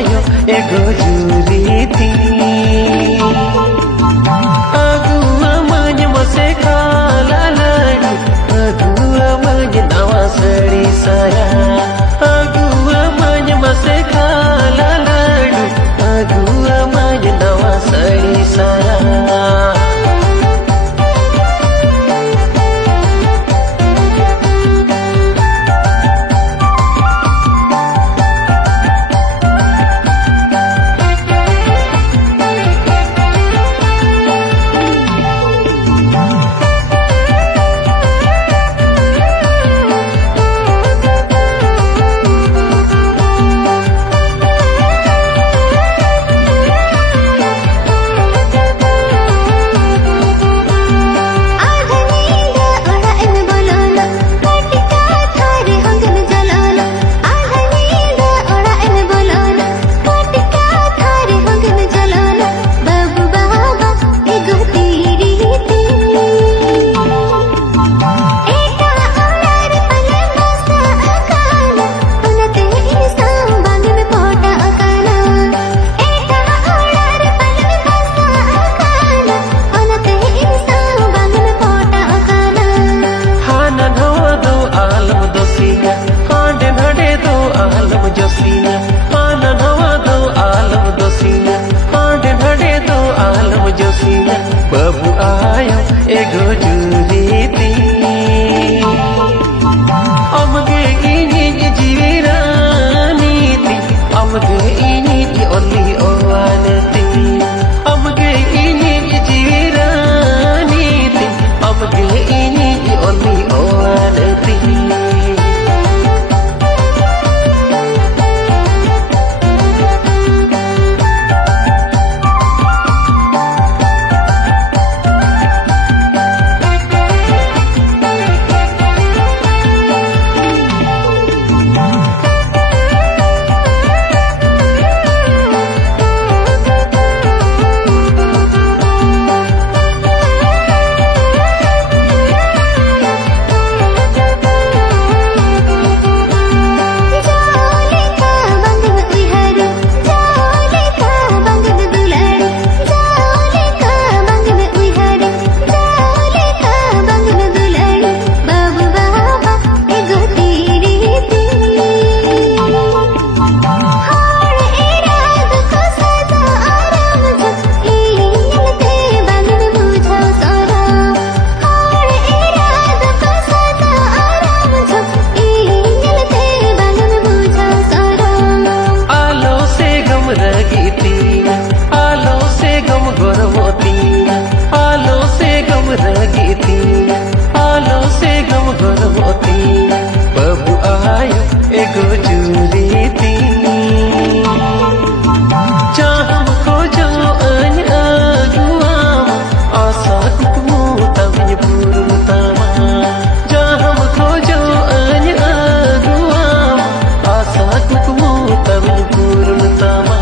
आयो एगो जुरीती अगुआ मज मसे खाला लडू अगुआ मज नवा सड़ी साया अगुआ मज मसे खाला लडू अगुआ मज नवा सड़ी साया बाबू आयो एगो जुरीती अमगे इनी जीरानीती अमगे इनी ओली ओवानती अमगे इनी जीरानीती अमगे इनी ओली ओवानती बाबू आयो एगो जुरीती चाहम खोजो अन अगुआ आशा कुकमू तमन पूर्णतामा चाहम खोजो अन अगुआ आशा कुकमू तमन पूर्णतामा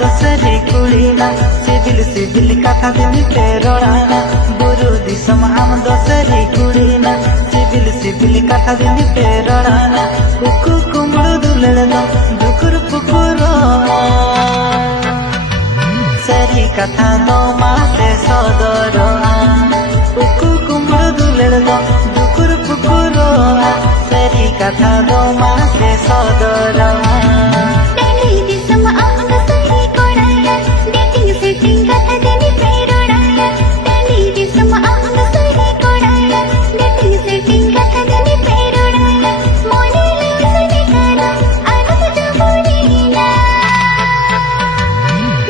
दसरी कुड़ीना सिविल कथा दिन प्रेरणा बुरु दिसम आम दसरी कुड़ीना सिविल कथा दिन प्रेरणा कुकु कुमड़ू दुलड़ दुकुर पुकुर सरी कथा दो मासे सदर कुकु कुमड़ू दुलड़ कथा दो मासे सदरमा टेलीविजन आउंदा सही कोडाया डेटिंग सेटिंग कथा देनी पेरोडाया टेलीविजन आउंदा सही कोडाया डेटिंग सेटिंग कथा देनी पेरोडाया मोने लसने काना आगत जमुनीला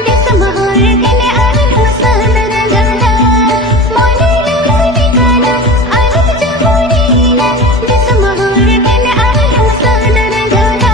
देशम होर देने आगत मसदर जाला मोने लसने काना आगत जमुनीला देशम होर देने आगत मसदर जाला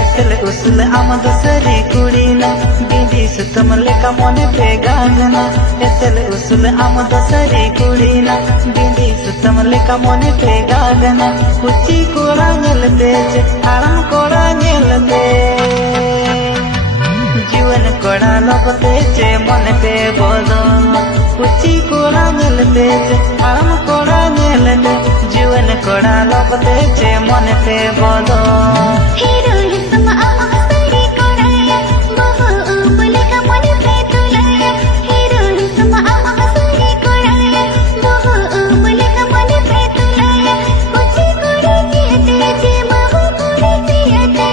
एसले उसल आमद सरी कुड़ीना बिंदी सुतम लेका मोने पे गागना एसले उसल आमद सरी कुड़ीना बिंदी सुतम लेका मोने पे गागना कुची कोड़ा नेलते आराम कोड़ा नेलते जीवन कोड़ा लपते चे मन पे बोलो कुची कोड़ा नेलते आराम कोड़ा नेलते जीवन कोड़ा लपते चे मन पे बोलो हीरो हिस्म आमा सरी कोडाया बहु बोले का मन पे तुलाया हीरो हिस्म आमा सरी कोडाया बहु बोले का मन पे तुलाया कुछ कोड़े दिए जे बहु कोड़े दिए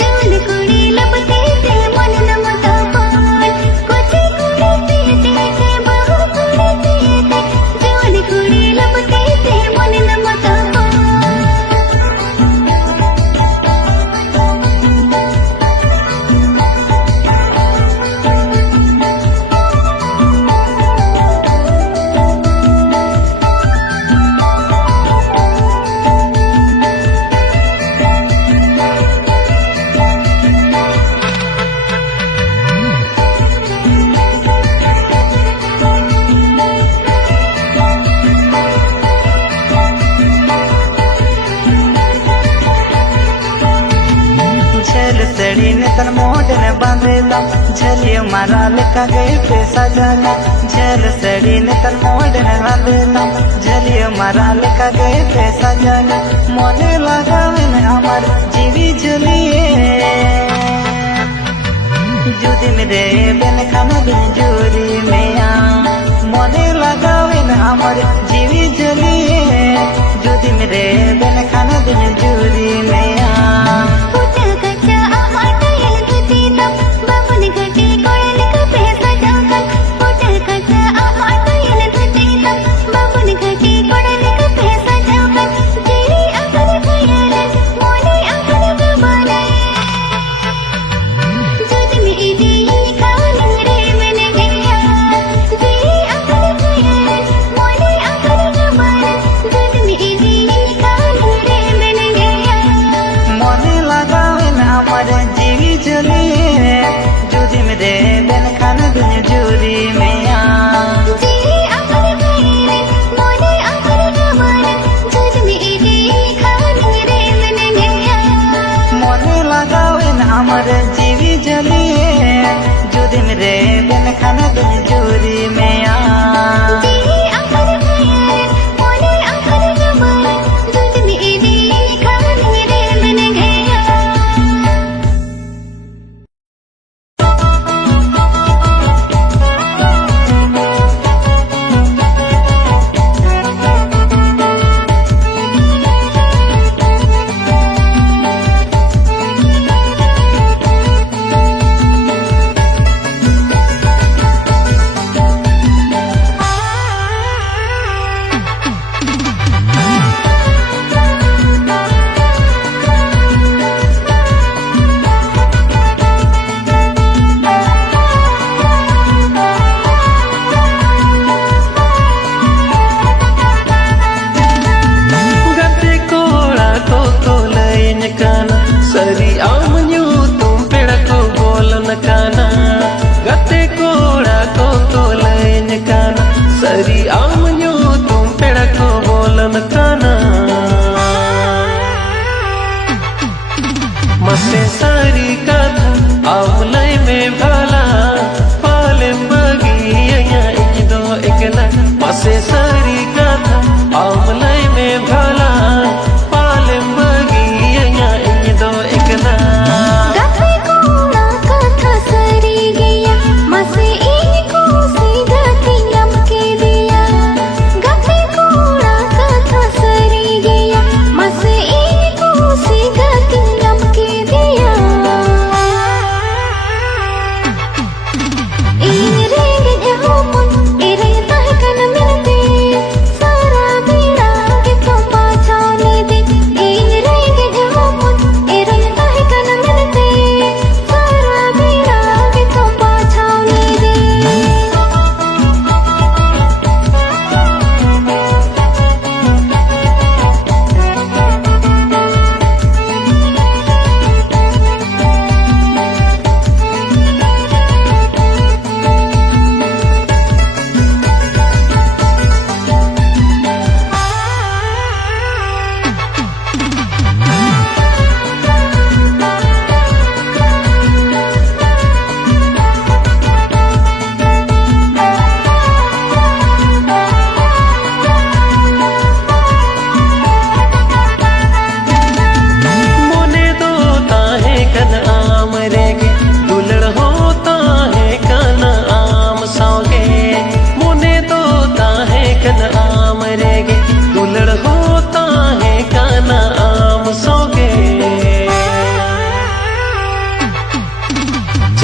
जून कोड़े लपते ते मन नमता पाल कुछ कोड़े दिए जे बहु कोड़े दिए जून कोड़े लपते ते मन नमता पाल झल सड़ी ने तन मोट ने बांधेला झलियो मारा लेका गए पैसा जाना झल सड़ी ने तन मोट ने बांधेला झलियो मारा लेका गए पैसा जाना मोने लगावे ने हमार जीवी झलिए जुदी में रे बेन खाना दिन जोरी में आ मोने लगावे ने हमार जीवी झलिए जुदी में रे बेन खाना दिन जोरी में आ पुटा कच्चा आमाटा यल धुतीता बाबुने घटी कोयल का पैसा जाता पुटा कच्चा आमाटा यल धुतीता बाबुने घटी कोयल का पैसा जाता तेरी आंखों खयाल मोने आंखों गवाले जुद में इदी काली रे मैंने गया तेरी आंखों खयाल मोने आंखों गवाले जुद में इदी काली रे मैंने गया मोने लगावे न हमारे जीवी झलिए जुदी में रे बेन खाना दिन जोरी में आ तेरी आंखों खयाल मोने आंखों गवाले जुद में इदी काली रे मैंने गया मोने लगावे न हमारे जीवी झलिए जुदी में रे बेन खाना दिन जोरी में आ तेरी आंखों खयाल मोने आंखों गवाले जुद में इदी काली रे मैंने गया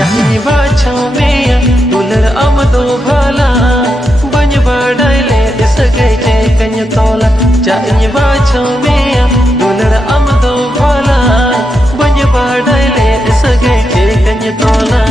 चाहे बाछा में दुलर आमदो भला बन बड़ले सगे चे कन तोला चाहे बाछा में दुलर आमदो भला बन बड़ले सगे चे कन तोला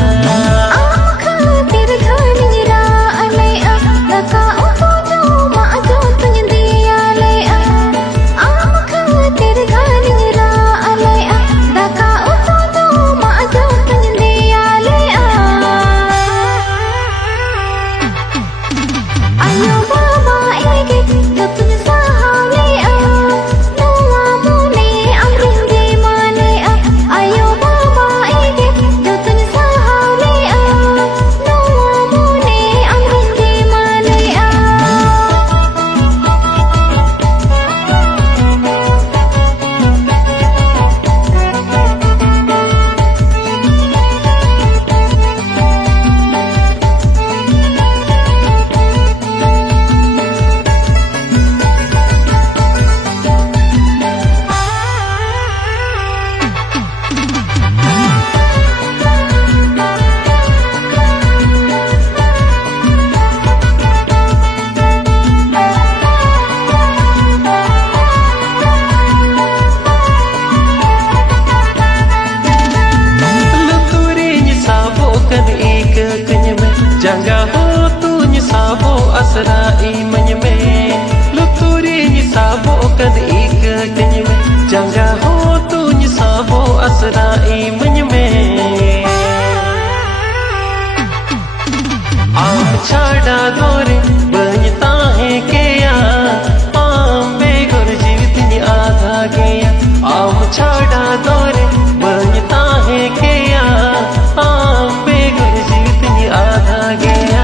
Jangga ho tu ni sabo asra imany me luturi ni sabo kad ik kany me Jangga ho tu ni sabo asra imany me aam chada dore banyta hai keya aam begor jeevit ni aadha gaya aam chada dore banyta hai keya aam begor jeevit ni aadha gaya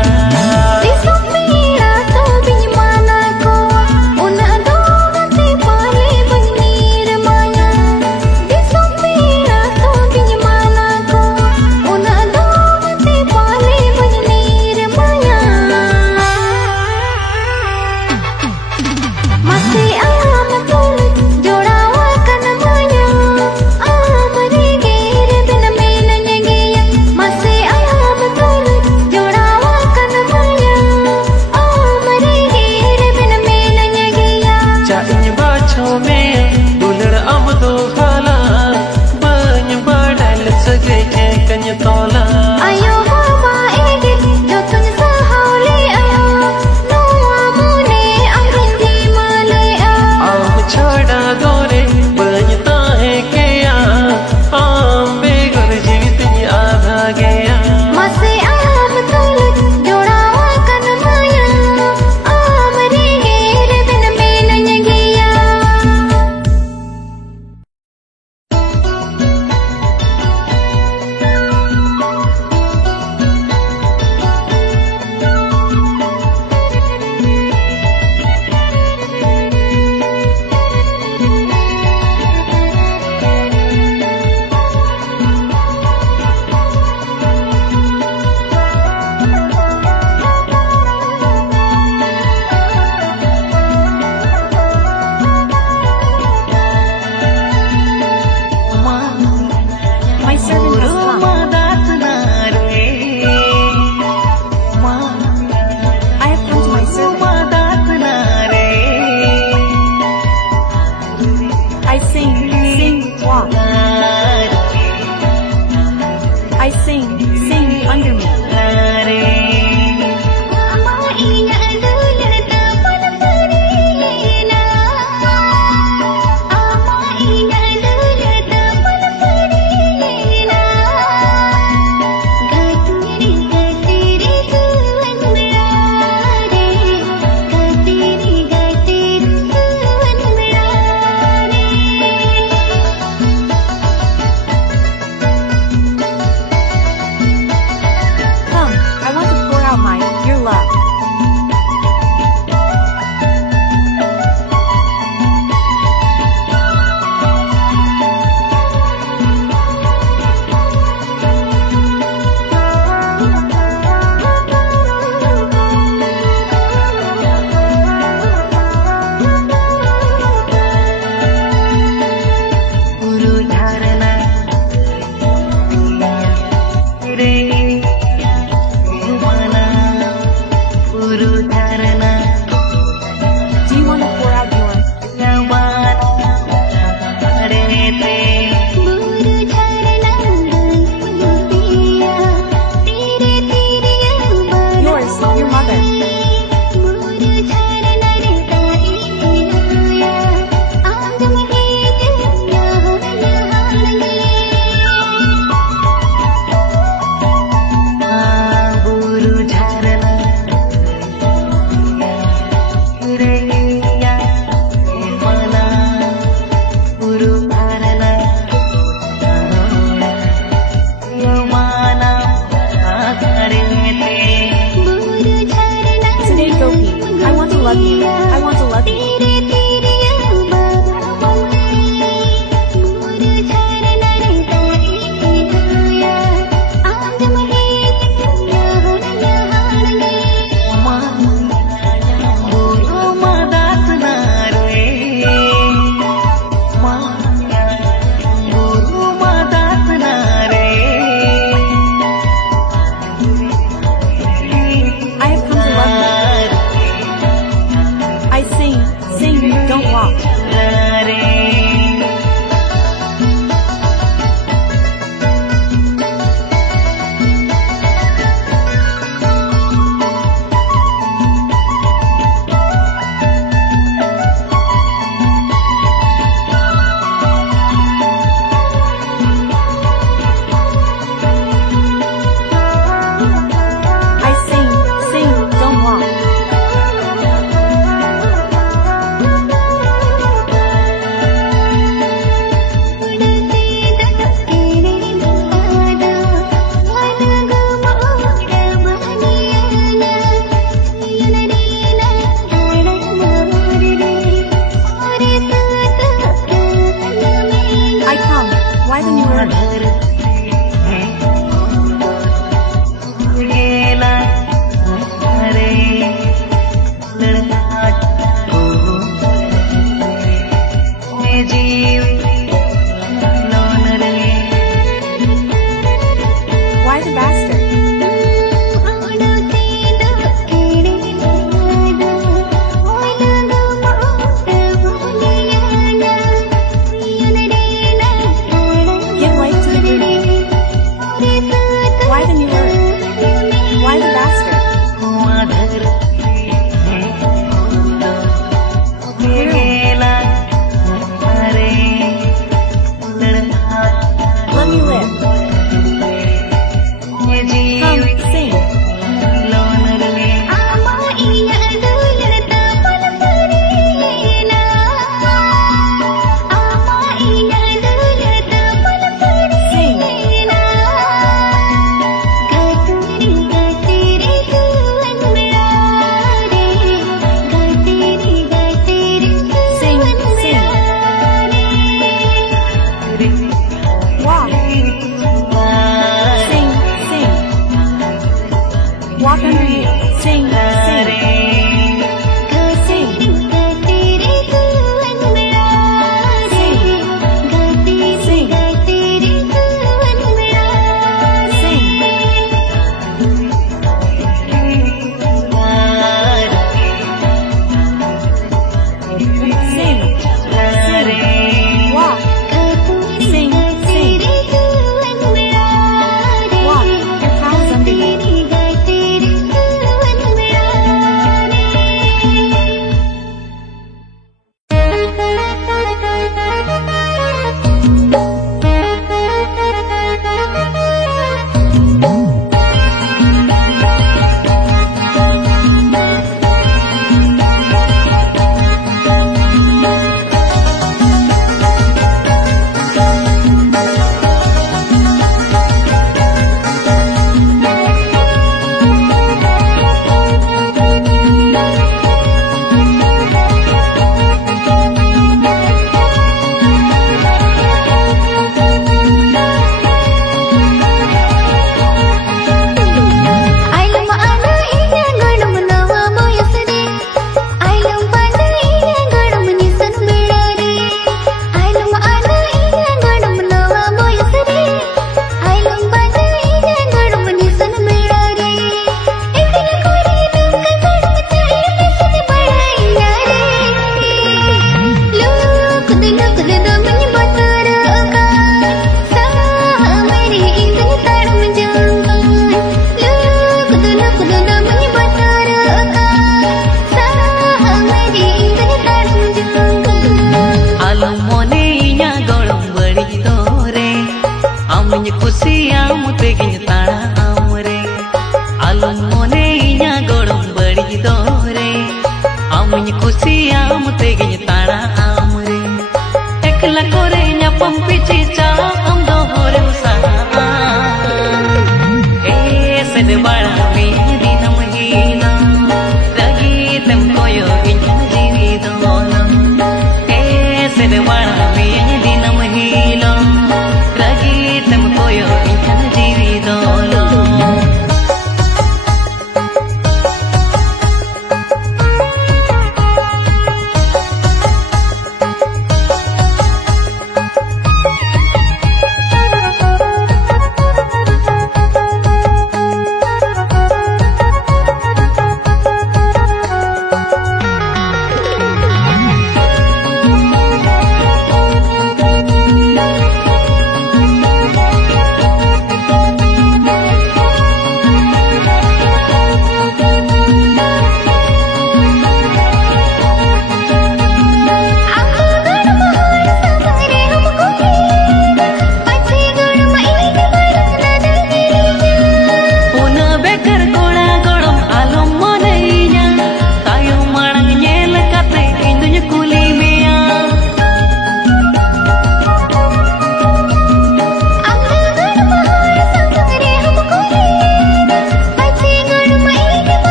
walk under you, sing, sing,